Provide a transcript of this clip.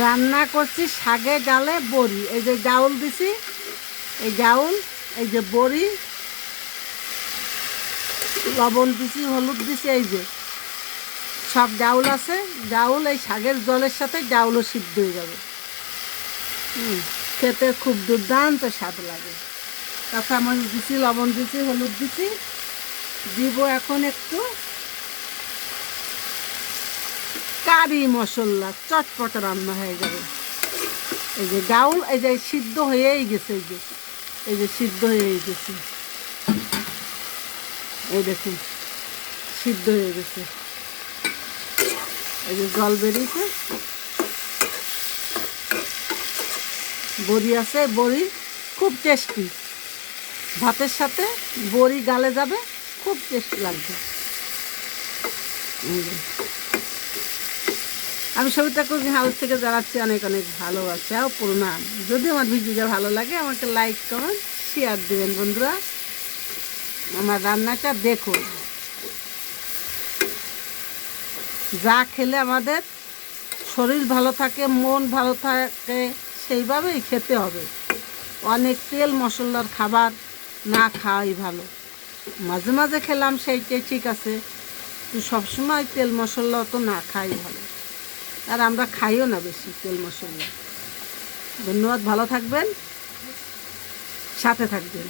রান্না করছি শাকে ডালে বড়ি। এই যে জাউল দিছি, এই জাউল, এই যে বড়ি, লবণ দিছি, হলুদ দিছি, এই যে সব জাউল আছে। জাউল এই শাকের জলের সাথে জাউলও সিদ্ধ হয়ে যাবে। খেতে খুব দুর্দান্ত স্বাদ লাগে। কাঁচামরিচ দিছি, লবণ দিছি, হলুদ দিছি। দিব এখন একটু কারি মশলা, চটপট রান্না হয়ে যাবে। এই যে ডাউল, এই যে সিদ্ধ হয়েই গেছে, এই যে সিদ্ধ হয়েই গেছে, এই দেখুন সিদ্ধ হয়ে গেছে। এই যে জল বেরিয়েছে, বড়ি আছে, বড়ি খুব টেস্টি। ভাতের সাথে বড়ি গালে যাবে, খুব টেস্টি লাগবে। আমি সবিতা কুকিং হাউস থেকে জানাচ্ছি অনেক অনেক ভালোবাসা ও প্রণাম। যদি আমার ভিডিওটা ভালো লাগে আমাকে লাইক কমেন্ট শেয়ার দেবেন। বন্ধুরা, আমার রান্নাটা দেখুন। যা খেলে আমাদের শরীর ভালো থাকে, মন ভালো থাকে, সেইভাবেই খেতে হবে। অনেক তেল মশলার খাবার না খাওয়াই ভালো। মাঝে মাঝে খেলাম সেইটাই ঠিক আছে, কিন্তু সবসময় তেল মশলা তো না খাই ভালো। আর আমরা খাইও না বেশি তেল মশলা। ধন্যবাদ, ভালো থাকবেন, সাথে থাকবেন।